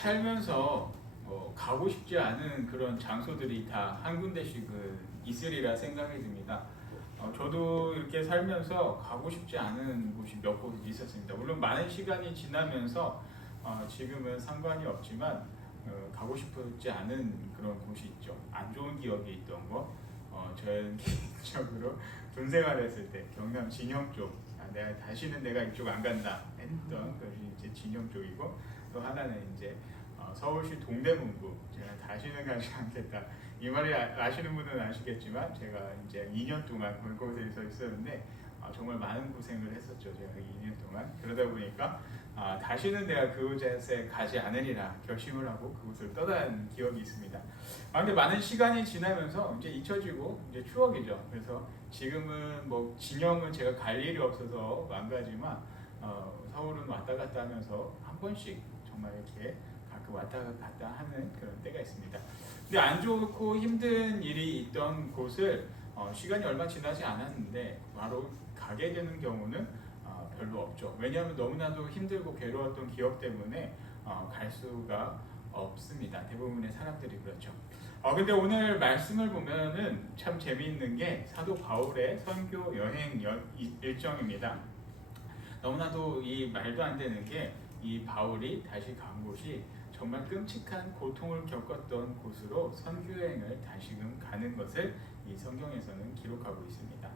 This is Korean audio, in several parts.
살면서 가고 싶지 않은 그런 장소들이 다 한 군데씩은 있으리라 생각이 듭니다. 저도 이렇게 살면서 가고 싶지 않은 곳이 몇 곳 있었습니다. 물론 많은 시간이 지나면서 지금은 상관이 없지만 가고 싶지 않은 그런 곳이 있죠. 안 좋은 기억이 있던 거. 저는 개인적으로 군 생활했을 때 경남 진영 쪽, 내가 다시는 내가 이쪽 안 간다 했던 것이 이제 진영 쪽이고, 또 하나는 이제 서울시 동대문구, 제가 다시는 가지 않겠다. 이 말을 아시는 분은 아시겠지만 제가 이제 2년 동안 그곳에서 있었는데 정말 많은 고생을 했었죠. 제가 2년 동안. 그러다 보니까 다시는 내가 그곳에 가지 않으리라 결심을 하고 그곳을 떠난 기억이 있습니다. 근데 많은 시간이 지나면서 이제 잊혀지고 이제 추억이죠. 그래서 지금은 뭐 진영은 제가 갈 일이 없어서 안 가지만 서울은 왔다 갔다 하면서 한 번씩 정말 이렇게 가끔 왔다 갔다 하는 그런 때가 있습니다. 근데 안 좋고 힘든 일이 있던 곳을 시간이 얼마 지나지 않았는데 바로 가게 되는 경우는 별로 없죠. 왜냐하면 너무나도 힘들고 괴로웠던 기억 때문에 갈 수가 없습니다. 대부분의 사람들이 그렇죠. 근데 오늘 말씀을 보면은 참 재미있는 게 사도 바울의 선교 여행 일정입니다. 너무나도 이 말도 안 되는 게 이 바울이 다시 간 곳이 정말 끔찍한 고통을 겪었던 곳으로 선교여행을 다시금 가는 것을 이 성경에서는 기록하고 있습니다.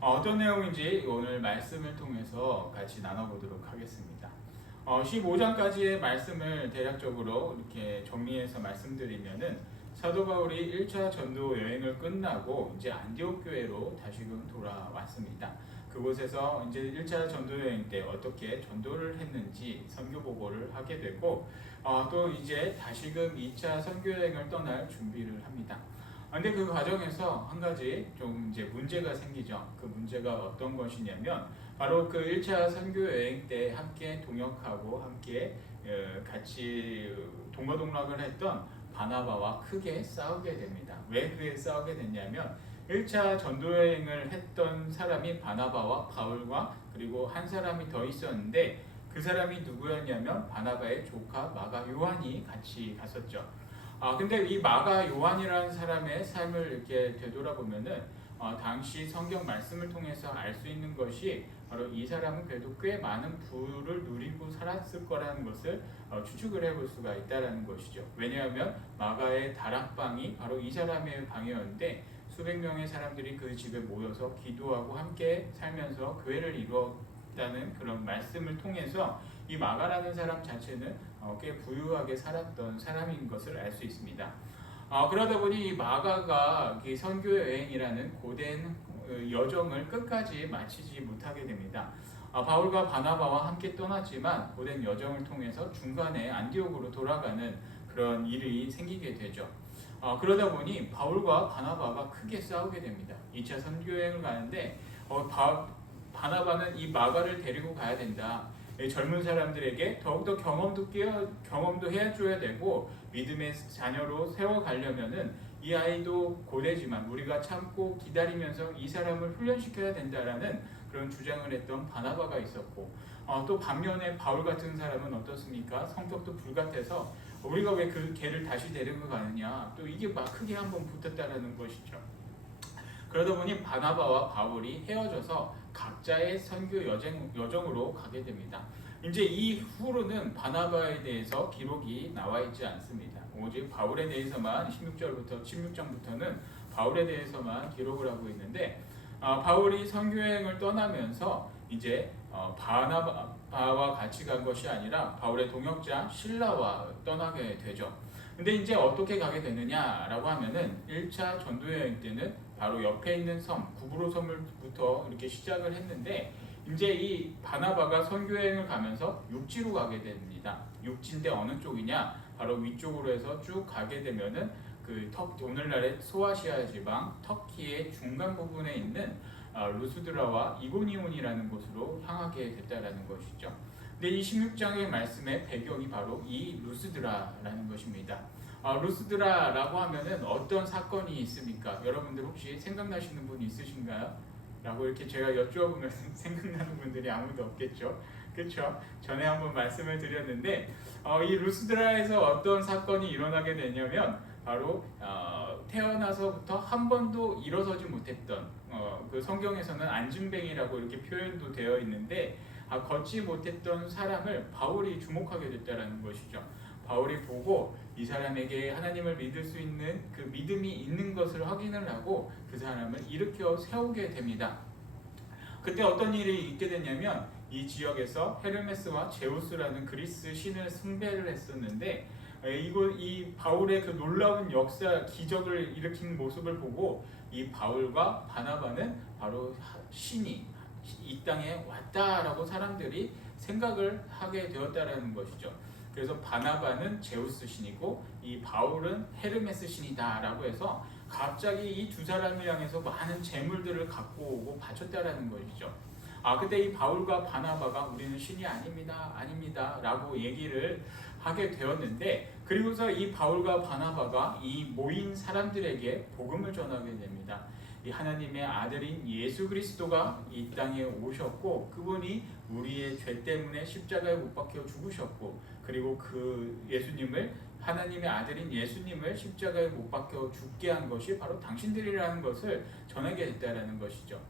어떤 내용인지 오늘 말씀을 통해서 같이 나눠보도록 하겠습니다. 15장까지의 말씀을 대략적으로 이렇게 정리해서 말씀드리면은 사도 바울이 1차 전도 여행을 끝나고 이제 안디옥 교회로 다시금 돌아왔습니다. 그곳에서 이제 1차 전도 여행 때 어떻게 전도를 했는지 선교 보고를 하게 되고 또 이제 다시금 2차 선교 여행을 떠날 준비를 합니다. 근데 그 과정에서 한 가지 좀 이제 문제가 생기죠. 그 문제가 어떤 것이냐면 바로 그 1차 선교 여행 때 함께 동역하고 함께 같이 동거동락을 했던 바나바와 크게 싸우게 됩니다. 왜 그게 싸우게 됐냐면 1차 전도여행을 했던 사람이 바나바와 바울과 그리고 한 사람이 더 있었는데 그 사람이 누구였냐면 바나바의 조카 마가 요한이 같이 갔었죠. 근데 이 마가 요한이라는 사람의 삶을 이렇게 되돌아보면은 당시 성경 말씀을 통해서 알 수 있는 것이 바로 이 사람은 그래도 꽤 많은 부를 누리고 살았을 거라는 것을 추측을 해볼 수가 있다는 것이죠. 왜냐하면 마가의 다락방이 바로 이 사람의 방이었는데 수백 명의 사람들이 그 집에 모여서 기도하고 함께 살면서 교회를 이루었다는 그런 말씀을 통해서 이 마가라는 사람 자체는 꽤 부유하게 살았던 사람인 것을 알 수 있습니다. 그러다 보니 이 마가가 선교 여행이라는 고된 여정을 끝까지 마치지 못하게 됩니다. 바울과 바나바와 함께 떠났지만 고된 여정을 통해서 중간에 안디옥으로 돌아가는 그런 일이 생기게 되죠. 그러다 보니 바울과 바나바가 크게 싸우게 됩니다. 2차 선교 여행을 가는데 바나바는 이 마가를 데리고 가야 된다. 젊은 사람들에게 더욱더 경험도 해줘야 되고 믿음의 자녀로 세워가려면은 이 아이도 고되지만 우리가 참고 기다리면서 이 사람을 훈련시켜야 된다라는 그런 주장을 했던 바나바가 있었고 또 반면에 바울 같은 사람은 어떻습니까? 성격도 불같아서 우리가 왜 그 걔를 다시 데리고 가느냐, 또 이게 막 크게 한번 붙었다라는 것이죠. 그러다 보니 바나바와 바울이 헤어져서 각자의 선교 여정으로 가게 됩니다. 이제 이후로는 바나바에 대해서 기록이 나와 있지 않습니다. 오직 바울에 대해서만 16장부터는 바울에 대해서만 기록을 하고 있는데 바울이 선교 여행을 떠나면서 이제 바나바와 같이 간 것이 아니라 바울의 동역자 실라와 떠나게 되죠. 근데 이제 어떻게 가게 되느냐라고 하면은 1차 전도 여행 때는 바로 옆에 있는 섬, 구브로 섬을부터 이렇게 시작을 했는데 이제 이 바나바가 선교 여행을 가면서 육지로 가게 됩니다. 육지인데 어느 쪽이냐? 바로 위쪽으로 해서 쭉 가게 되면은 오늘날의 소아시아 지방 터키의 중간 부분에 있는 루스드라와 이고니온이라는 곳으로 향하게 됐다라는 것이죠. 근데 이 16장의 말씀의 배경이 바로 이 루스드라라는 것입니다. 루스드라라고 하면은 어떤 사건이 있습니까? 여러분들 혹시 생각나시는 분 있으신가요? 라고 이렇게 제가 여쭈어보면 생각나는 분들이 아무도 없겠죠. 그렇죠? 전에 한번 말씀을 드렸는데 이 루스드라에서 어떤 사건이 일어나게 되냐면 바로 태어나서부터 한 번도 일어서지 못했던 그 성경에서는 안진뱅이라고 이렇게 표현도 되어 있는데 걷지 못했던 사람을 바울이 주목하게 됐다라는 것이죠. 바울이 보고 이 사람에게 하나님을 믿을 수 있는 그 믿음이 있는 것을 확인을 하고 그 사람을 일으켜 세우게 됩니다. 그때 어떤 일이 있게 됐냐면 이 지역에서 헤르메스와 제우스라는 그리스 신을 숭배를 했었는데 이 바울의 그 놀라운 역사 기적을 일으킨 모습을 보고 이 바울과 바나바는 바로 신이 이 땅에 왔다라고 사람들이 생각을 하게 되었다라는 것이죠. 그래서 바나바는 제우스 신이고 이 바울은 헤르메스 신이다라고 해서 갑자기 이 두 사람을 향해서 많은 재물들을 갖고 오고 바쳤다라는 것이죠. 그때 이 바울과 바나바가 우리는 신이 아닙니다 라고 얘기를 하게 되었는데, 그리고서 이 바울과 바나바가 이 모인 사람들에게 복음을 전하게 됩니다. 이 하나님의 아들인 예수 그리스도가 이 땅에 오셨고 그분이 우리의 죄 때문에 십자가에 못 박혀 죽으셨고, 그리고 그 예수님을, 하나님의 아들인 예수님을 십자가에 못 박혀 죽게 한 것이 바로 당신들이라는 것을 전하게 됐다라는 것이죠.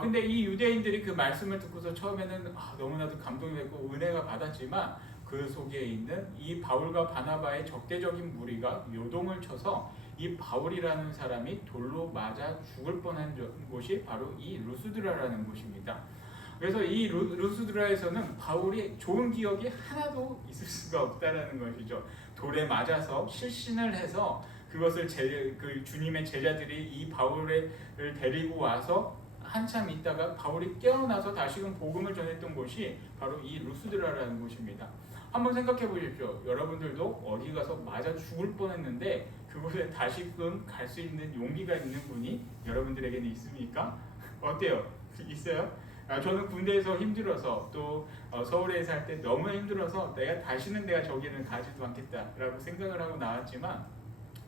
근데 이 유대인들이 그 말씀을 듣고서 처음에는 너무나도 감동이 됐고 은혜가 받았지만 그 속에 있는 이 바울과 바나바의 적대적인 무리가 요동을 쳐서 이 바울이라는 사람이 돌로 맞아 죽을 뻔한 곳이 바로 이 루스드라라는 곳입니다. 그래서 이 루스드라에서는 바울이 좋은 기억이 하나도 있을 수가 없다라는 것이죠. 돌에 맞아서 실신을 해서 그것을 그 주님의 제자들이 이 바울을 데리고 와서 한참 있다가 바울이 깨어나서 다시금 복음을 전했던 곳이 바로 이 루스드라라는 곳입니다. 한번 생각해 보십시오. 여러분들도 어디 가서 맞아 죽을 뻔했는데 그곳에 다시금 갈 수 있는 용기가 있는 분이 여러분들에게는 있습니까? 어때요? 있어요? 저는 군대에서 힘들어서 또 서울에 살 때 너무 힘들어서 다시는 내가 저기는 가지도 않겠다라고 생각을 하고 나왔지만,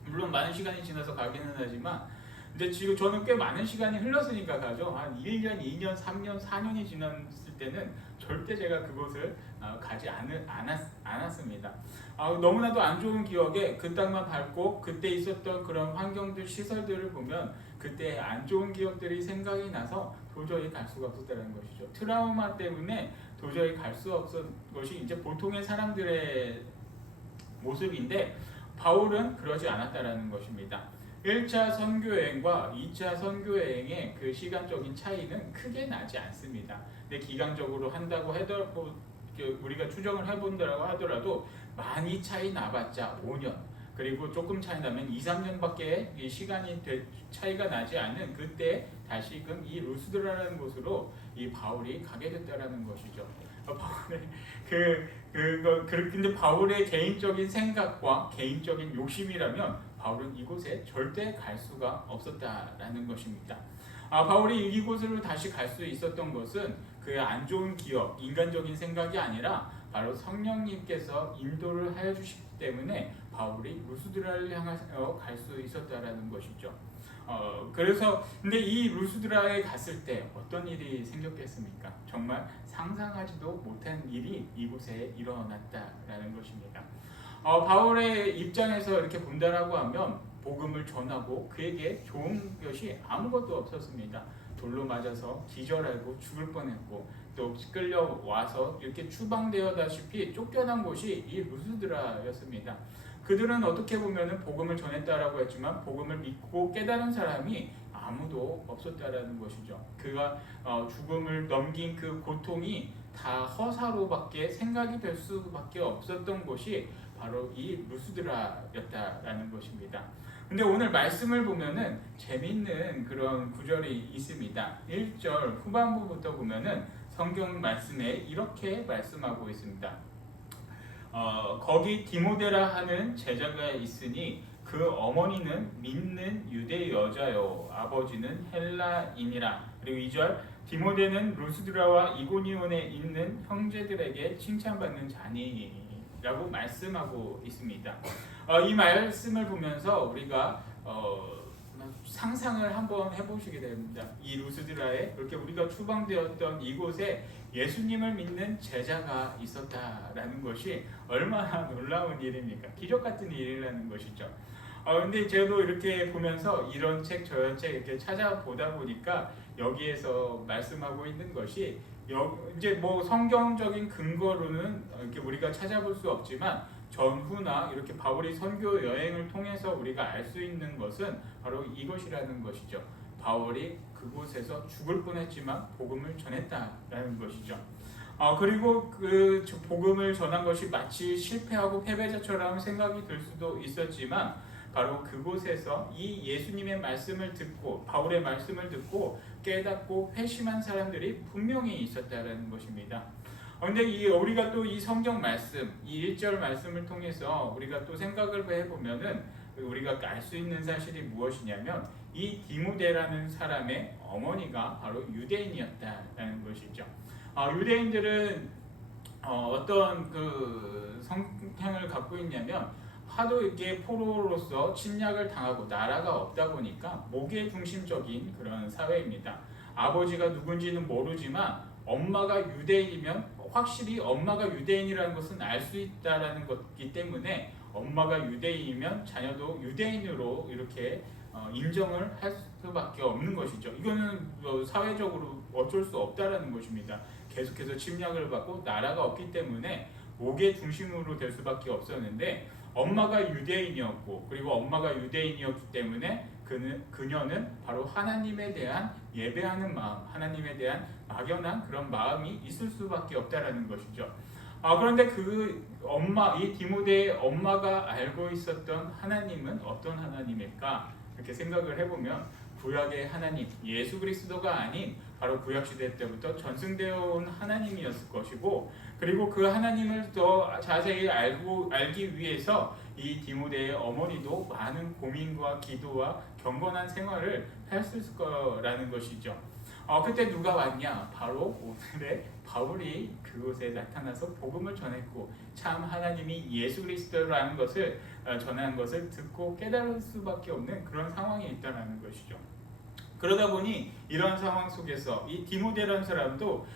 물론 많은 시간이 지나서 가기는 하지만 근데 지금 저는 꽤 많은 시간이 흘렀으니까 가죠. 한 1년, 2년, 3년, 4년이 지났을 때는 절대 제가 그곳을 가지 않았습니다. 너무나도 안 좋은 기억에 그 땅만 밟고 그때 있었던 그런 환경들, 시설들을 보면 그때 안 좋은 기억들이 생각이 나서 도저히 갈 수가 없었다는 것이죠. 트라우마 때문에 도저히 갈 수 없었던 것이 이제 보통의 사람들의 모습인데 바울은 그러지 않았다라는 것입니다. 1차 선교여행과 2차 선교여행의 그 시간적인 차이는 크게 나지 않습니다. 근데 기간적으로 한다고 하더라도 우리가 추정을 해본다고 하더라도 많이 차이 나봤자 5년, 그리고 조금 차이 나면 2, 3년밖에 시간이 차이가 나지 않는 그때 다시금 이 루스드라라는 곳으로 이 바울이 가게 됐다라는 것이죠. 근데 바울의 개인적인 생각과 개인적인 욕심이라면 바울은 이곳에 절대 갈 수가 없었다라는 것입니다. 바울이 이곳으로 다시 갈 수 있었던 것은 그의 안 좋은 기억, 인간적인 생각이 아니라 바로 성령님께서 인도를 하여 주시기 때문에 바울이 루스드라를 향하여 갈 수 있었다라는 것이죠. 그래서 근데 이 루스드라에 갔을 때 어떤 일이 생겼겠습니까? 정말 상상하지도 못한 일이 이곳에 일어났다라는 것입니다. 바울의 입장에서 이렇게 본다라고 하면 복음을 전하고 그에게 좋은 것이 아무것도 없었습니다. 돌로 맞아서 기절하고 죽을 뻔했고 또 끌려와서 이렇게 추방되었다시피 쫓겨난 곳이 이 루스드라였습니다. 그들은 어떻게 보면 복음을 전했다라고 했지만 복음을 믿고 깨달은 사람이 아무도 없었다라는 것이죠. 그가 죽음을 넘긴 그 고통이 다 허사로밖에 생각이 될 수밖에 없었던 곳이 바로 이 루스드라였다라는 것입니다. 근데 오늘 말씀을 보면은 재밌는 그런 구절이 있습니다. 1절 후반부부터 보면은 성경 말씀에 이렇게 말씀하고 있습니다. 거기 디모데라 하는 제자가 있으니 그 어머니는 믿는 유대 여자요 아버지는 헬라인이라. 그리고 2절 디모데는 루스드라와 이고니온에 있는 형제들에게 칭찬받는 자니라고 말씀하고 있습니다. 이 말씀을 보면서 우리가 상상을 한번 해보시게 됩니다. 이 루스드라에 그렇게 우리가 추방되었던 이곳에 예수님을 믿는 제자가 있었다라는 것이 얼마나 놀라운 일입니까? 기적 같은 일이라는 것이죠. 근데 저도 이렇게 보면서 이런 책 저런 책 이렇게 찾아보다 보니까 여기에서 말씀하고 있는 것이 이제 뭐 성경적인 근거로는 이렇게 우리가 찾아볼 수 없지만 전후나 이렇게 바울이 선교 여행을 통해서 우리가 알 수 있는 것은 바로 이것이라는 것이죠. 바울이 그곳에서 죽을 뻔했지만 복음을 전했다라는 것이죠. 그리고 그 복음을 전한 것이 마치 실패하고 패배자처럼 생각이 들 수도 있었지만 바로 그곳에서 이 예수님의 말씀을 듣고 바울의 말씀을 듣고 깨닫고 회심한 사람들이 분명히 있었다는 것입니다. 그런데 우리가 또 이 성경 말씀, 이 1절 말씀을 통해서 우리가 또 생각을 해보면은 우리가 알 수 있는 사실이 무엇이냐면 이 디모데라는 사람의 어머니가 바로 유대인이었다라는 것이죠. 유대인들은 어떤 그 성향을 갖고 있냐면 하도 이렇게 포로로서 침략을 당하고 나라가 없다 보니까 목의 중심적인 그런 사회입니다. 아버지가 누군지는 모르지만 엄마가 유대인이면 확실히 엄마가 유대인이라는 것은 알 수 있다라는 것이기 때문에 엄마가 유대인이면 자녀도 유대인으로 이렇게 인정을 할 수밖에 없는 것이죠. 이거는 사회적으로 어쩔 수 없다라는 것입니다. 계속해서 침략을 받고 나라가 없기 때문에 목의 중심으로 될 수밖에 없었는데 엄마가 유대인이었고 그리고 엄마가 유대인이었기 때문에 그녀는 바로 하나님에 대한 예배하는 마음, 하나님에 대한 막연한 그런 마음이 있을 수밖에 없다라는 것이죠. 그런데 이 디모데의 엄마가 알고 있었던 하나님은 어떤 하나님일까? 이렇게 생각을 해보면 구약의 하나님, 예수 그리스도가 아닌 바로 구약시대 때부터 전승되어 온 하나님이었을 것이고 그리고 그 하나님을 더 자세히 알기 위해서 이 디모데의 어머니도 많은 고민과 기도와 경건한 생활을 했을 거라는 것이죠. 그때 누가 왔냐? 바로 오늘의 바울이 그곳에 나타나서 복음을 전했고 참 하나님이 예수 그리스도라는 것을 전하는 것을 듣고 깨달을 수밖에 없는 그런 상황이 있다는 것이죠. 그러다 보니 이런 상황 속에서 이 디모데라는 사람도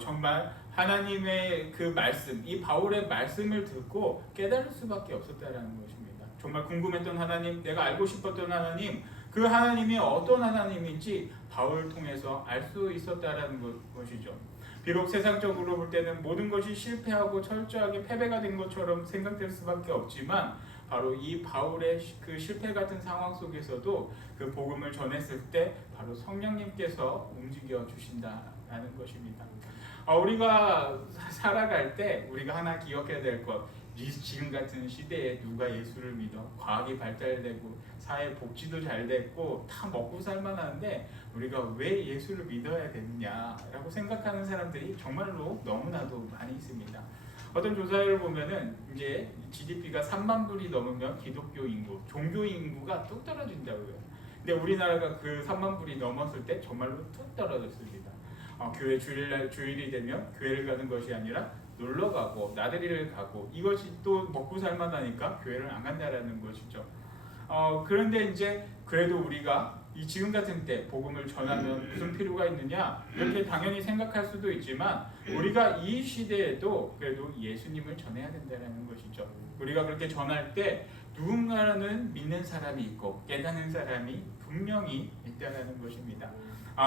정말 하나님의 그 말씀, 이 바울의 말씀을 듣고 깨달을 수밖에 없었다는 것입니다. 정말 궁금했던 하나님, 내가 알고 싶었던 하나님, 그 하나님이 어떤 하나님인지 바울을 통해서 알 수 있었다는 것이죠. 비록 세상적으로 볼 때는 모든 것이 실패하고 철저하게 패배가 된 것처럼 생각될 수밖에 없지만 바로 이 바울의 그 실패 같은 상황 속에서도 그 복음을 전했을 때 바로 성령님께서 움직여 주신다라는 것입니다. 우리가 살아갈 때 우리가 하나 기억해야 될 것, 지금 같은 시대에 누가 예수를 믿어? 과학이 발달되고 사회 복지도 잘 됐고 다 먹고 살만한데 우리가 왜 예수를 믿어야 되느냐라고 생각하는 사람들이 정말로 너무나도 많이 있습니다. 어떤 조사를 보면은 이제 GDP가 3만 불이 넘으면 기독교 인구, 종교 인구가 뚝 떨어진다고요. 근데 우리나라가 그 3만 불이 넘었을 때 정말로 뚝 떨어졌습니다. 교회 주일이 되면 교회를 가는 것이 아니라 놀러 가고 나들이를 가고 이것이 또 먹고 살만하니까 교회를 안 간다라는 것이죠. 그런데 이제 그래도 우리가 이 지금 같은 때 복음을 전하면 무슨 필요가 있느냐 이렇게 당연히 생각할 수도 있지만 우리가 이 시대에도 그래도 예수님을 전해야 된다는 것이죠. 우리가 그렇게 전할 때 누군가는 믿는 사람이 있고 깨닫는 사람이 분명히 있다는 것입니다.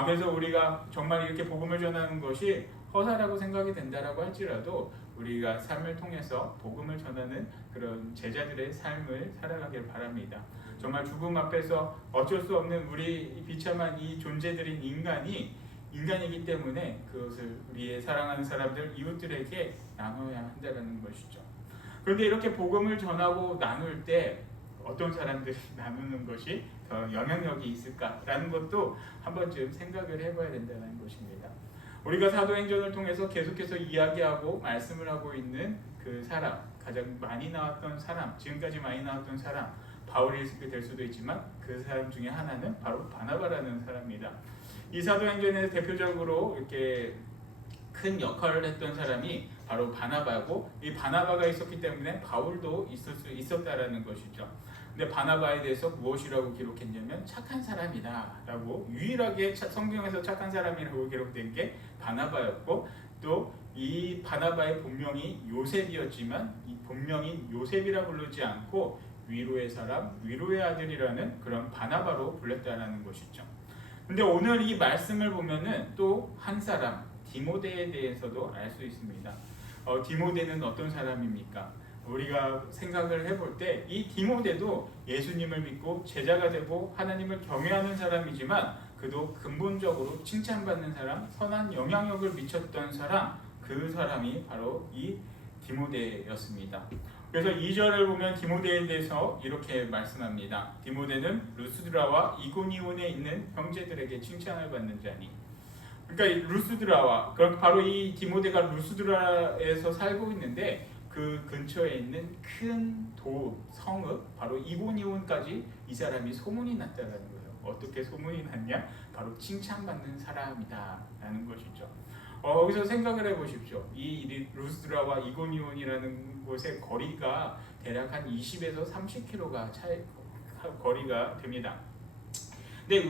그래서 우리가 정말 이렇게 복음을 전하는 것이 허사라고 생각이 된다라고 할지라도 우리가 삶을 통해서 복음을 전하는 그런 제자들의 삶을 살아가길 바랍니다. 정말 죽음 앞에서 어쩔 수 없는 우리 비참한 이 존재들인 인간이기 때문에 그것을 우리의 사랑하는 사람들, 이웃들에게 나눠야 한다는 것이죠. 그런데 이렇게 복음을 전하고 나눌 때 어떤 사람들이 나누는 것이 더 영향력이 있을까라는 것도 한 번쯤 생각을 해봐야 된다는 것입니다. 우리가 사도행전을 통해서 계속해서 이야기하고 말씀을 하고 있는 그 사람, 가장 많이 나왔던 사람, 지금까지 많이 나왔던 사람, 바울이 될 수도 있지만 그 사람 중에 하나는 바로 바나바라는 사람입니다. 이 사도행전에서 대표적으로 이렇게 큰 역할을 했던 사람이 바로 바나바고, 이 바나바가 있었기 때문에 바울도 있을 수 있었다라는 것이죠. 근데 바나바에 대해서 무엇이라고 기록했냐면 착한 사람이다라고, 유일하게 성경에서 착한 사람이라고 기록된 게 바나바였고, 또 이 바나바의 본명이 요셉이었지만 이 본명이 요셉이라 부르지 않고 위로의 사람, 위로의 아들이라는 그런 바나바로 불렸다라는 것이죠. 근데 오늘 이 말씀을 보면은 또 한 사람, 디모데에 대해서도 알 수 있습니다. 디모데는 어떤 사람입니까? 우리가 생각을 해볼 때 이 디모데도 예수님을 믿고 제자가 되고 하나님을 경외하는 사람이지만 그도 근본적으로 칭찬받는 사람, 선한 영향력을 미쳤던 사람, 그 사람이 바로 이 디모데였습니다. 그래서 2절을 보면 디모데에 대해서 이렇게 말씀합니다. 디모데는 루스드라와 이고니온에 있는 형제들에게 칭찬을 받는 자니. 그러니까 이 루스드라와, 바로 이 디모데가 루스드라에서 살고 있는데 그 근처에 있는 큰 성읍, 바로 이고니온까지 이 사람이 소문이 났다는 거예요. 어떻게 소문이 났냐? 바로 칭찬받는 사람이다라는 것이죠. 여기서 생각을 해보십시오. 이 루스드라와 이고니온이라는 곳의 거리가 대략 한 20에서 30km가 거리가 됩니다. 근데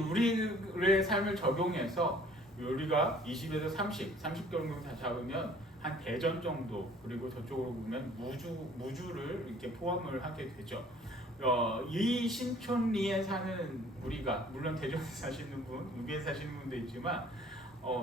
우리의 삶을 적용해서 우리가 20에서 30 정도 다 잡으면 한 대전 정도, 그리고 저쪽으로 보면 무주를 이렇게 포함을 하게 되죠. 이 신촌리에 사는 우리가, 물론 대전에 사시는 분, 우비에 사시는 분도 있지만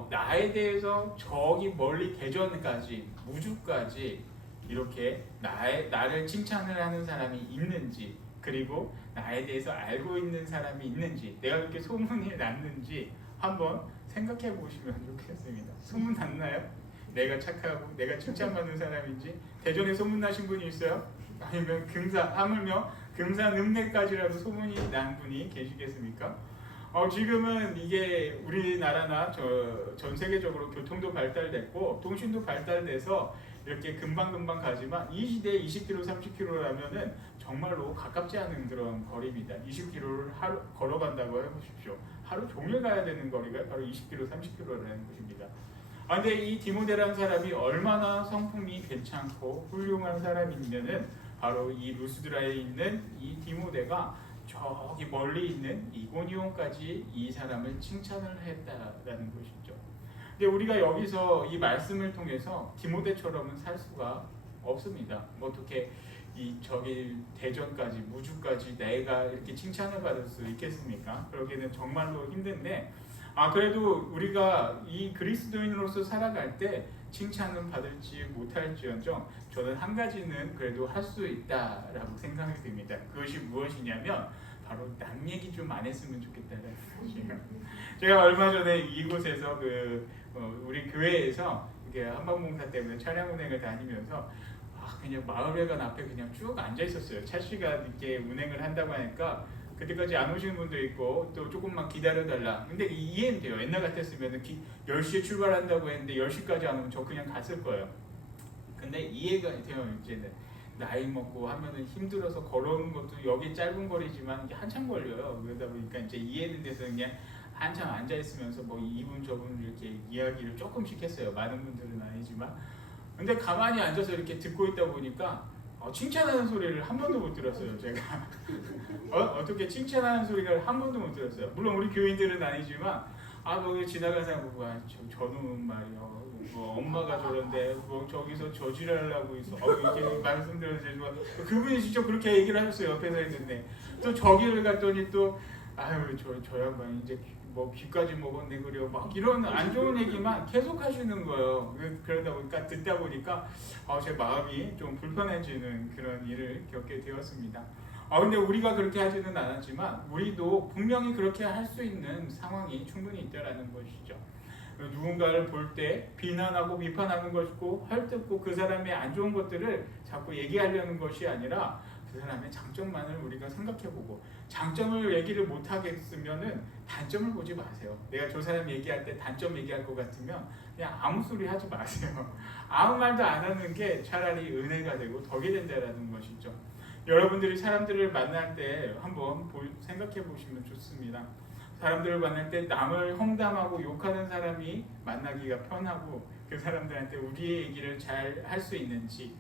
나에 대해서 저기 멀리 대전까지, 무주까지 이렇게 나를 칭찬을 하는 사람이 있는지, 그리고 나에 대해서 알고 있는 사람이 있는지, 내가 그렇게 소문이 났는지 한번 생각해 보시면 좋겠습니다. 소문 났나요? 내가 착하고 내가 칭찬받는 사람인지. 대전에 소문나신 분이 있어요? 아니면 하물며 금산읍내까지라도 소문이 난 분이 계시겠습니까? 지금은 이게 우리나라나 전 세계적으로 교통도 발달됐고 통신도 발달돼서 이렇게 금방금방 가지만 이 시대에 20km, 30km라면은 정말로 가깝지 않은 그런 거리입니다. 20km를 하루 걸어간다고 해보십시오. 하루 종일 가야 되는 거리가 바로 20km, 30km라는 것입니다. 근데 이 디모데라는 사람이 얼마나 성품이 괜찮고 훌륭한 사람이냐면 바로 이 루스드라에 있는 이 디모데가 저기 멀리 있는 이고니온까지 이 사람을 칭찬을 했다라는 것이죠. 근데 우리가 여기서 이 말씀을 통해서 디모데처럼은 살 수가 없습니다. 어떻게 저기 대전까지, 무주까지 내가 이렇게 칭찬을 받을 수 있겠습니까? 그러기는 정말로 힘든데, 그래도 우리가 이 그리스도인으로서 살아갈 때 칭찬은 받을지 못할지언정 저는 한 가지는 그래도 할 수 있다라고 생각이 듭니다. 그것이 무엇이냐면 바로 남 얘기 좀 안 했으면 좋겠다는 것이에요. 제가 얼마 전에 이곳에서 우리 교회에서 이게 한방봉사 때문에 차량 운행을 다니면서 그냥 마을회관 앞에 그냥 쭉 앉아 있었어요. 차 씨가 이렇게 운행을 한다고 하니까 그때까지 안 오시는 분도 있고 또 조금만 기다려달라. 근데 이해는 돼요. 옛날 같았으면 10시에 출발한다고 했는데 10시까지 안 오면 저 그냥 갔을 거예요. 근데 이해가 돼요. 이제는 나이 먹고 하면은 힘들어서 걸어오는 것도 여기 짧은 거리지만 한참 걸려요. 그러다 보니까 이제 이해는 돼서 그냥 한참 앉아 있으면서 뭐 이분 저분 이렇게 이야기를 조금씩 했어요. 많은 분들은 아니지만. 근데 가만히 앉아서 이렇게 듣고 있다 보니까 칭찬하는 소리를 한 번도 못 들었어요. 제가 어떻게 칭찬하는 소리를 한 번도 못 들었어요. 물론 우리 교인들은 아니지만 지나가는 사람 보고 저놈은 말이야, 엄마가 저런데 저기서 저지랄하고 있어. 이렇게 말씀드려서 그분이 직접 그렇게 얘기를 하셨어요. 옆에서 있는데 또 저기를 갔더니 또 저 양반 이제 귀까지 먹었네 그래요. 이런 안 좋은 얘기만 계속 하시는 거예요. 그러다 보니까 듣다 보니까 제 마음이 좀 불편해지는 그런 일을 겪게 되었습니다. 근데 우리가 그렇게 하지는 않았지만 우리도 분명히 그렇게 할 수 있는 상황이 충분히 있다라는 것이죠. 누군가를 볼 때 비난하고 비판하는 것이고 헐뜯고 그 사람의 안 좋은 것들을 자꾸 얘기하려는 것이 아니라 그 사람의 장점만을 우리가 생각해보고, 장점을 얘기를 못하겠으면은 단점을 보지 마세요. 내가 저 사람 얘기할 때 단점 얘기할 것 같으면 그냥 아무 소리 하지 마세요. 아무 말도 안 하는 게 차라리 은혜가 되고 덕이 된다라는 것이죠. 여러분들이 사람들을 만날 때 한번 생각해 보시면 좋습니다. 사람들을 만날 때 남을 험담하고 욕하는 사람이 만나기가 편하고 그 사람들한테 우리의 얘기를 잘 할 수 있는지,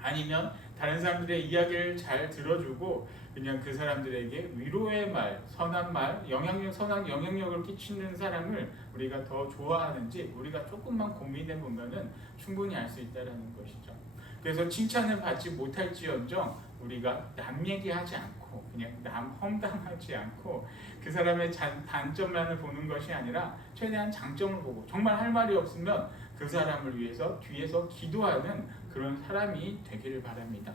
아니면 다른 사람들의 이야기를 잘 들어주고 그냥 그 사람들에게 위로의 말, 선한 말, 선한 영향력을 끼치는 사람을 우리가 더 좋아하는지 우리가 조금만 고민해 보면은 충분히 알 수 있다는 것이죠. 그래서 칭찬을 받지 못할지언정 우리가 남 얘기하지 않고 그냥 남 험담하지 않고 그 사람의 단점만을 보는 것이 아니라 최대한 장점을 보고 정말 할 말이 없으면 그 사람을 위해서 뒤에서 기도하는 그런 사람이 되기를 바랍니다.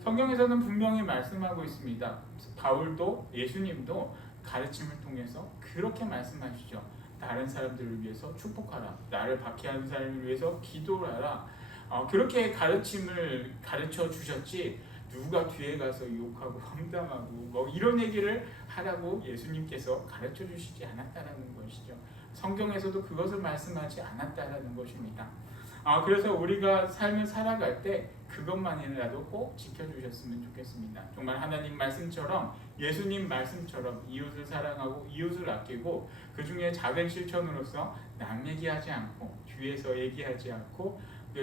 성경에서는 분명히 말씀하고 있습니다. 바울도 예수님도 가르침을 통해서 그렇게 말씀하시죠. 다른 사람들을 위해서 축복하라. 나를 박해하는 사람을 위해서 기도하라. 그렇게 가르침을 가르쳐 주셨지 누가 뒤에 가서 욕하고 험담하고 뭐 이런 얘기를 하라고 예수님께서 가르쳐 주시지 않았다라는 것이죠. 성경에서도 그것을 말씀하지 않았다라는 것입니다. 그래서 우리가 삶을 살아갈 때 그것만이라도 꼭 지켜주셨으면 좋겠습니다. 정말 하나님 말씀처럼 예수님 말씀처럼 이웃을 사랑하고 이웃을 아끼고 그 중에 작은 실천으로서 남 얘기하지 않고 뒤에서 얘기하지 않고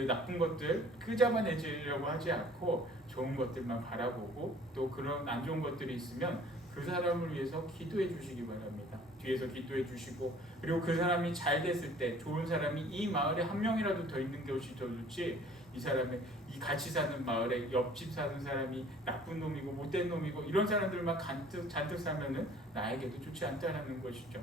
나쁜 것들 끄잡아내려고 하지 않고 좋은 것들만 바라보고 또 그런 안 좋은 것들이 있으면 그 사람을 위해서 기도해 주시기 바랍니다. 뒤에서 기도해 주시고 그리고 그 사람이 잘 됐을 때 좋은 사람이 이 마을에 한 명이라도 더 있는 것이 더 좋지 이 사람의 이 같이 사는 마을에 옆집 사는 사람이 나쁜 놈이고 못된 놈이고 이런 사람들만 잔뜩 사면은 나에게도 좋지 않다라는 것이죠.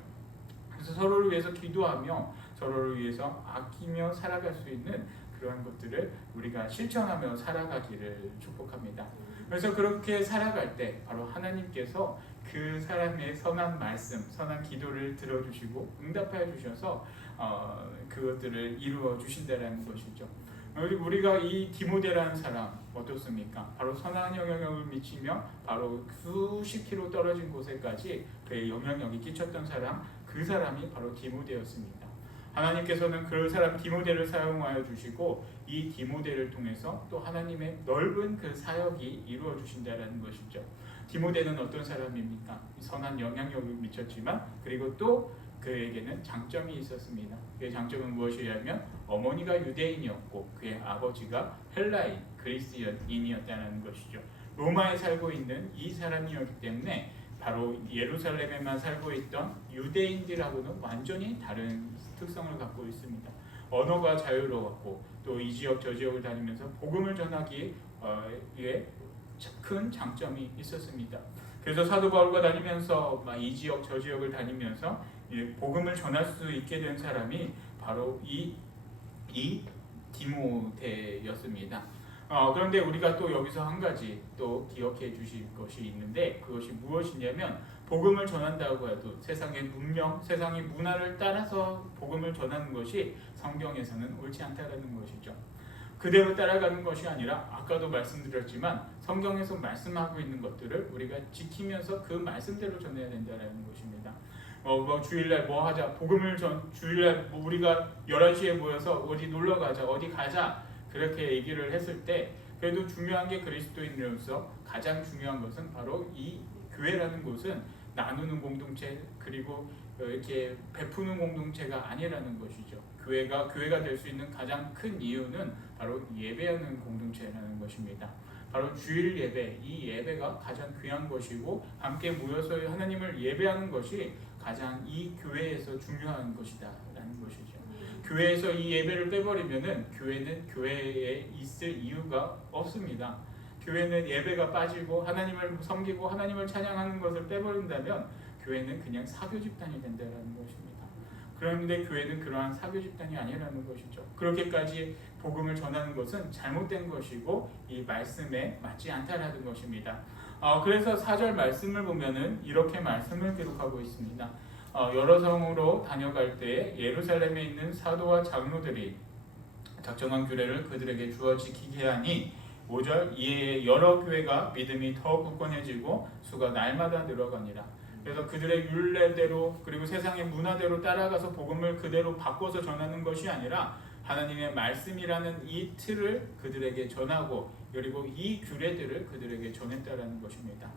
그래서 서로를 위해서 기도하며 서로를 위해서 아끼며 살아갈 수 있는 그러한 것들을 우리가 실천하며 살아가기를 축복합니다. 그래서 그렇게 살아갈 때 바로 하나님께서 그 사람의 선한 말씀, 선한 기도를 들어주시고 응답하여 주셔서 그것들을 이루어 주신다는 것이죠. 우리가 이 디모데라는 사람 어떻습니까? 바로 선한 영향력을 미치며 바로 수십 킬로 떨어진 곳에까지 그의 영향력이 끼쳤던 사람, 그 사람이 바로 디모데였습니다. 하나님께서는 그 사람 디모데를 사용하여 주시고 이 디모데를 통해서 또 하나님의 넓은 그 사역이 이루어 주신다라는 것이죠. 디모데는 어떤 사람입니까? 선한 영향력을 미쳤지만 그리고 또 그에게는 장점이 있었습니다. 그의 장점은 무엇이냐면 어머니가 유대인이었고 그의 아버지가 헬라인, 그리스인이었다는 것이죠. 로마에 살고 있는 이 사람이었기 때문에 바로 예루살렘에만 살고 있던 유대인들하고는 완전히 다른 특성을 갖고 있습니다. 언어가 자유로웠고 또 이 지역 저 지역을 다니면서 복음을 전하기에 큰 장점이 있었습니다. 그래서 사도 바울과 다니면서 이 지역 저 지역을 다니면서 복음을 전할 수 있게 된 사람이 바로 이 디모데였습니다. 그런데 우리가 또 여기서 한 가지 또 기억해 주실 것이 있는데 그것이 무엇이냐면 복음을 전한다고 해도 세상의 문명, 세상의 문화를 따라서 복음을 전하는 것이 성경에서는 옳지 않다는 것이죠. 그대로 따라가는 것이 아니라 아까도 말씀드렸지만 성경에서 말씀하고 있는 것들을 우리가 지키면서 그 말씀대로 전해야 된다는 것입니다. 주일날 뭐 하자, 주일날 우리가 11시에 모여서 어디 놀러 가자, 어디 가자 그렇게 얘기를 했을 때 그래도 중요한 게 그리스도인으로서 가장 중요한 것은 바로 이 교회라는 곳은 나누는 공동체 그리고 이렇게 베푸는 공동체가 아니라는 것이죠. 교회가 될 수 있는 가장 큰 이유는 바로 예배하는 공동체라는 것입니다. 바로 주일 예배, 이 예배가 가장 귀한 것이고 함께 모여서 하나님을 예배하는 것이 가장 이 교회에서 중요한 것이다라는 것이죠. 교회에서 이 예배를 빼버리면은 교회는 교회에 있을 이유가 없습니다. 교회는 예배가 빠지고 하나님을 섬기고 하나님을 찬양하는 것을 빼버린다면 교회는 그냥 사교 집단이 된다는 것입니다. 그런데 교회는 그러한 사교 집단이 아니라는 것이죠. 그렇게까지 복음을 전하는 것은 잘못된 것이고 이 말씀에 맞지 않다라는 것입니다. 그래서 4절 말씀을 보면은 이렇게 말씀을 기록하고 있습니다. 여러 성으로 다녀갈 때 예루살렘에 있는 사도와 장로들이 작정한 규례를 그들에게 주어 지키게 하니 5절 이에 여러 교회가 믿음이 더 굳건해지고 수가 날마다 늘어가니라. 그래서 그들의 율례대로 그리고 세상의 문화대로 따라가서 복음을 그대로 바꿔서 전하는 것이 아니라 하나님의 말씀이라는 이 틀을 그들에게 전하고 그리고 이 규례들을 그들에게 전했다라는 것입니다.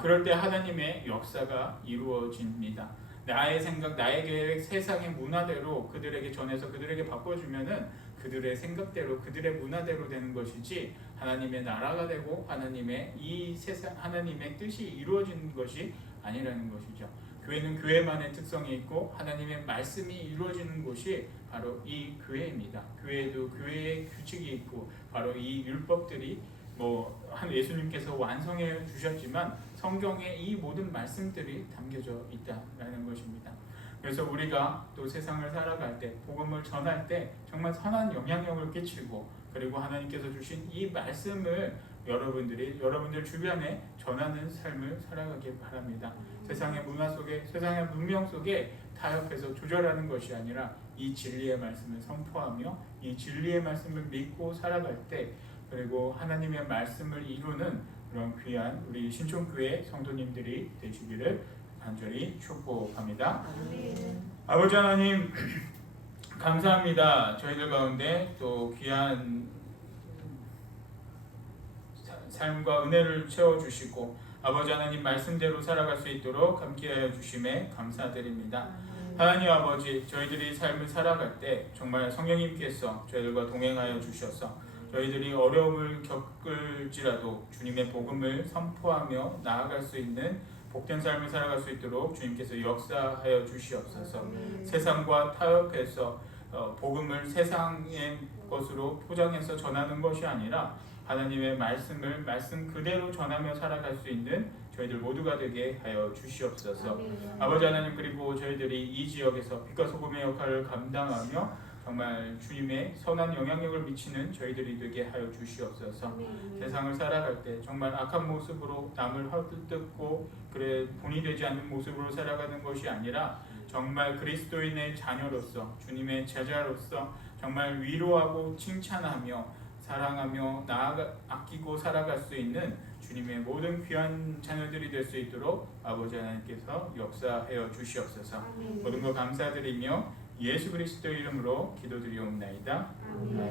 그럴 때 하나님의 역사가 이루어집니다. 나의 생각, 나의 계획, 세상의 문화대로 그들에게 전해서 그들에게 바꿔주면은 그들의 생각대로, 그들의 문화대로 되는 것이지 하나님의 나라가 되고 하나님의 이 세상, 하나님의 뜻이 이루어지는 것이 아니라는 것이죠. 교회는 교회만의 특성이 있고 하나님의 말씀이 이루어지는 곳이 바로 이 교회입니다. 교회도 교회의 규칙이 있고 바로 이 율법들이 한 예수님께서 완성해 주셨지만 성경에 이 모든 말씀들이 담겨져 있다라는 것입니다. 그래서 우리가 또 세상을 살아갈 때 복음을 전할 때 정말 선한 영향력을 끼치고 그리고 하나님께서 주신 이 말씀을 여러분들 주변에 전하는 삶을 살아가길 바랍니다. 세상의 문화 속에, 세상의 문명 속에 타협해서 조절하는 것이 아니라 이 진리의 말씀을 선포하며 이 진리의 말씀을 믿고 살아갈 때 그리고 하나님의 말씀을 이루는 그런 귀한 우리 신촌교회 성도님들이 되시기를 간절히 축복합니다. 아버지 하나님 감사합니다. 저희들 가운데 또 귀한 삶과 은혜를 채워주시고 아버지 하나님 말씀대로 살아갈 수 있도록 함께하여 주심에 감사드립니다. 하나님 아버지 저희들이 삶을 살아갈 때 정말 성령님께서 저희들과 동행하여 주셔서 저희들이 어려움을 겪을지라도 주님의 복음을 선포하며 나아갈 수 있는 복된 삶을 살아갈 수 있도록 주님께서 역사하여 주시옵소서. 세상과 타협해서 복음을 세상의 것으로 포장해서 전하는 것이 아니라 하나님의 말씀을 말씀 그대로 전하며 살아갈 수 있는 저희들 모두가 되게 하여 주시옵소서. 아버지 하나님 그리고 저희들이 이 지역에서 빛과 소금의 역할을 감당하며 정말 주님의 선한 영향력을 미치는 저희들이 되게 하여 주시옵소서. 세상을 살아갈 때 정말 악한 모습으로 남을 헐뜯고 그래 본이 되지 않는 모습으로 살아가는 것이 아니라 정말 그리스도인의 자녀로서 주님의 제자로서 정말 위로하고 칭찬하며 사랑하며 아끼고 살아갈 수 있는 주님의 모든 귀한 자녀들이 될 수 있도록 아버지 하나님께서 역사하여 주시옵소서. 모든 것 감사드리며 예수 그리스도 이름으로 기도드리옵나이다. 아멘.